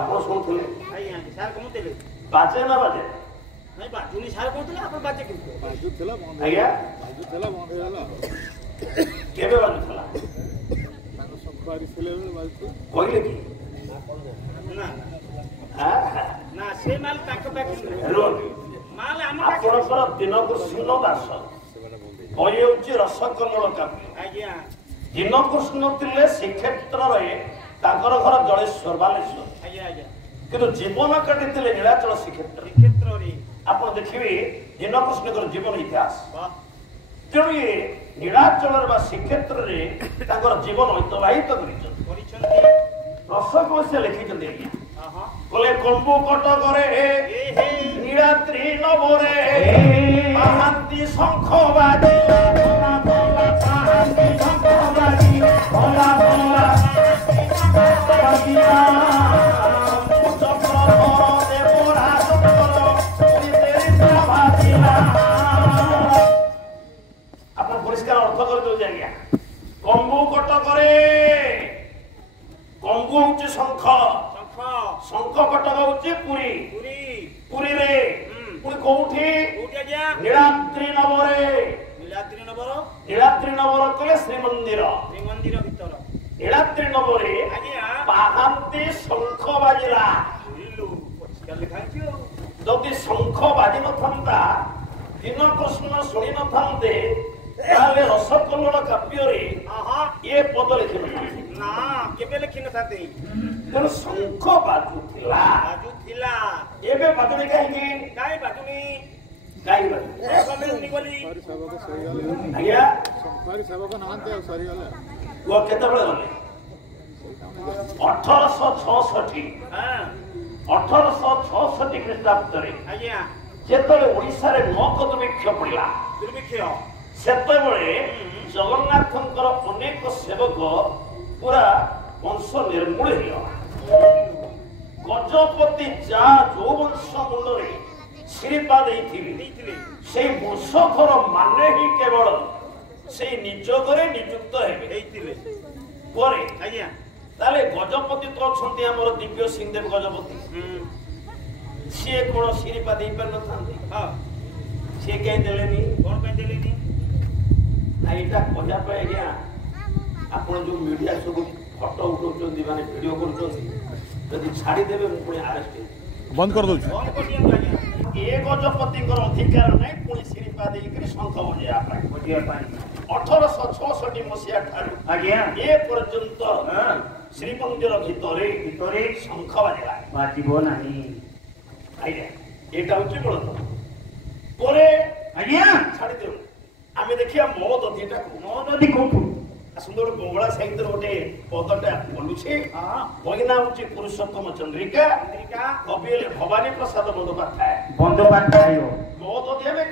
ଆପଣ ଶୁଣୁଥିଲେ ଆଜ୍ଞା ସାର୍ କହୁଥିଲେ ବାଜେ ନା ବାଜେ ନାଇଁ ବାଜୁନି ସାର୍ କହୁଥିଲେ ଆପଣ ବାଜେ କେମିତି ବାଜୁଥିଲା ବନ୍ଦ ଆଜ୍ଞା ବାଜୁଥିଲା ବନ୍ଦ ହେଇଗଲା କେବେ ବାଜୁଥିଲା ତାଙ୍କ ସଫାରି ଥିଲେ ବାଜୁଥିଲା କହିଲେ କି ନା ନା ସେ ମାଲ ତାଙ୍କ ପାଖରେ ରୁହନ୍ତୁ ମାଲ ଆମ ଆପଣଙ୍କର ଦିନକୃଷ୍ଣ ଦାସ ବହି ହେଉଛି ରସକମଳ କାବ୍ୟ ଆଜ୍ଞା ଦିନକୃଷ୍ଣ ଥିଲେ ଶ୍ରୀକ୍ଷେତ୍ରରେ ତାଙ୍କର ଘର ଜଳେଶ୍ୱର ବାଲେଶ୍ୱର ଆଜ୍ଞା ଆଜ୍ଞା କିନ୍ତୁ ଜୀବନ କାଟିଥିଲେ ନୀଳାଚଳ ଶ୍ରୀକ୍ଷେତ୍ର କ୍ଷେତ୍ରରେ ଆପଣ ଦେଖିବେ ଦିନକୃଷ୍ଣଙ୍କର ଜୀବନ ଇତିହାସ ବାହ ତେଣୁ ଇଏ ନୀଳାଚଳର ବା ଶ୍ରୀକ୍ଷେତ୍ରରେ ତାଙ୍କର ଜୀବନ ଅତିବାହିତ କରିଛନ୍ତି କରିଛନ୍ତି ରସକ ସେ ଲେଖିଛନ୍ତି ଆଜ୍ଞା ହଁ ବୋଲେ କମ୍ବୁ କଟକରେ ହେ ନୀଳାଦ୍ରି ନବରେ ପାହାନ୍ତି ଶଙ୍ଖ ବାଜି ଭୋଲା ଭୋଲା ପାହାନ୍ତି ଶଙ୍ଖ ବାଜି ଭୋଲା ଭୋଲା ବାଜିଲା ଚକ୍ରଧର ଦେବରାଜଙ୍କର ତେରିତା ବାଜିଲା ଆପଣ ପରିଷ୍କାର ଅର୍ଥ କରିଦେଉଛି ଆଜ୍ଞା କମ୍ବୁ କଟକରେ କମ୍ବୁ ହଉଛି ଶଙ୍ଖ ଶଙ୍ଖ କଟକ ହଉଛି ପୁରୀ ପୁରୀ ପୁରୀରେ ପୁଣି କୋଉଠି କୋଉଠି ଆଜ୍ଞା ନୀଳାଦ୍ରି ନବରେ ନୀଳାଦ୍ରି ନଗର ନୀଳାଦ୍ରି ନବର କଲେ ଶ୍ରୀମନ୍ଦିର ଶ୍ରୀମନ୍ଦିର ଭିତର ନୀଳାଦ୍ରି ନବରେ ଆଜ୍ଞା ପାହାନ୍ତି ଶଙ୍ଖ ବାଜିଲା ବୁଝିଲୁ ପରିଷ୍କାର ଲେଖା ହେଇଛି ଆଉ ଯଦି ଶଙ୍ଖ ବାଜି ନଥାନ୍ତା ଦିନକୃଷ୍ଣ ଶୁଣି ନଥାନ୍ତେ ତାହେଲେ ରସକଲ୍ଲୋଳ କାବ୍ୟରେ ଏ ପଦ ଲେଖିନଥାନ୍ତି ନା କେବେ ଲେଖିନଥାନ୍ତି ତେଣୁ ଶଙ୍ଖ ବାଜୁଥିଲା ବାଜୁଥିଲା ଏବେ ବାଜୁନି କାହିଁକି କାଇଁ ବାଜୁନି କାହିଁକି ବାଜୁନି ମିଳୁନି ବୋଲି ସଫାରି ସେବକ ସରିଗଲେ ଆଜ୍ଞା ସଫାରି ସେବକ ନାହାନ୍ତି ଆଉ ସରିଗଲେ ପୁଅ କେତେବେଳେ ଗଲେ 1866 1866 ଖ୍ରୀଷ୍ଟାବ୍ଦରେ ଆଜ୍ଞା ଯେତେବେଳେ ଓଡ଼ିଶାରେ ନକ ଦୁର୍ଭିକ୍ଷ ପଡ଼ିଲା ଦୁର୍ଭିକ୍ଷ ସେତେବେଳେ ଜଗନ୍ନାଥଙ୍କର ଅନେକ ସେବକ ପୁରା ବଂଶ ନିର୍ମୂଳ ହେଇଗଲା ଗଜପତି ଯା ଯୋଉ ବଂଶ ମୁଣ୍ଡରେ ଶ୍ରୀପା ଦେଇଥିଲେ ସେଇ ବଂଶଧର ମାନେ ହିଁ କେବଳ ସେଇ ନିଯୋଗରେ ନିଯୁକ୍ତ ହେବେ ହେଇଥିଲେ ପରେ ଆଜ୍ଞା ତାହେଲେ ଗଜପତି ତ ଅଛନ୍ତି ଆମର ଦିବ୍ୟ ସିଂହଦେବ ଗଜପତି ସିଏ କଣ ଶ୍ରୀପା ଦେଇପାରିନଥାନ୍ତି ହଁ ସିଏ କାହିଁ ଦେଲେନି କଣ ପାଇଁ ଦେଲେନି ଏଇଟା କହିବା ପାଇଁ ଆଜ୍ଞା ଆପଣ ଯୋଉ ମିଡିଆ ସବୁ ଫଟୋ ଉଠାଉଛନ୍ତି ମାନେ ଭିଡିଓ କରୁଛନ୍ତି ଯଦି ଛାଡ଼ିଦେବେ ମୁଁ ପୁଣି ଆରେଷ୍ଟ ବନ୍ଦ କରିଦଉଛି କଣ କରିଦିଅନ୍ତୁ ଆଜ୍ଞା ଏ ଗଜପତିଙ୍କର ଅଧିକାର ନାହିଁ ପୁଣି ଶ୍ରୀପା ଦେଇକରି ଶଙ୍ଖ ବଜେଇବା ପାଇଁ 1866 ମସିହା ଠାରୁ ଆଜ୍ଞା ଏ ପର୍ଯ୍ୟନ୍ତ ଶ୍ରୀମନ୍ଦିର ଭିତରେ ଭିତରେ ଶଙ୍ଖ ବାଜିଲା ବାଜିବ ନାହିଁ ଆଜ୍ଞା ଏଇଟା ହଉଛି ବଳଦ ପରେ ଆଜ୍ଞା ଛାଡ଼ିଦେଉ ଆମେ ଦେଖିବା ମୋ ଦଧିଟାକୁ ମୋ ନଦୀ କୋଉଠୁ ସୁନ୍ଦର ବଙ୍ଗଳା ସାହିତ୍ୟର ଗୋଟେ ପଦଟା ବୋଲୁଛି ହଁ ବହିନା ହଉଛି ପୁରୁଷୋତ୍ତମ ଚନ୍ଦ୍ରିକା ଚନ୍ଦ୍ରିକା କବି ହେଲେ ଭବାନୀ ପ୍ରସାଦ ବନ୍ଦୋପାଧ୍ୟାୟ ବନ୍ଦୋପାଧ୍ୟାୟ ମୋ ଦଧି ଆମେ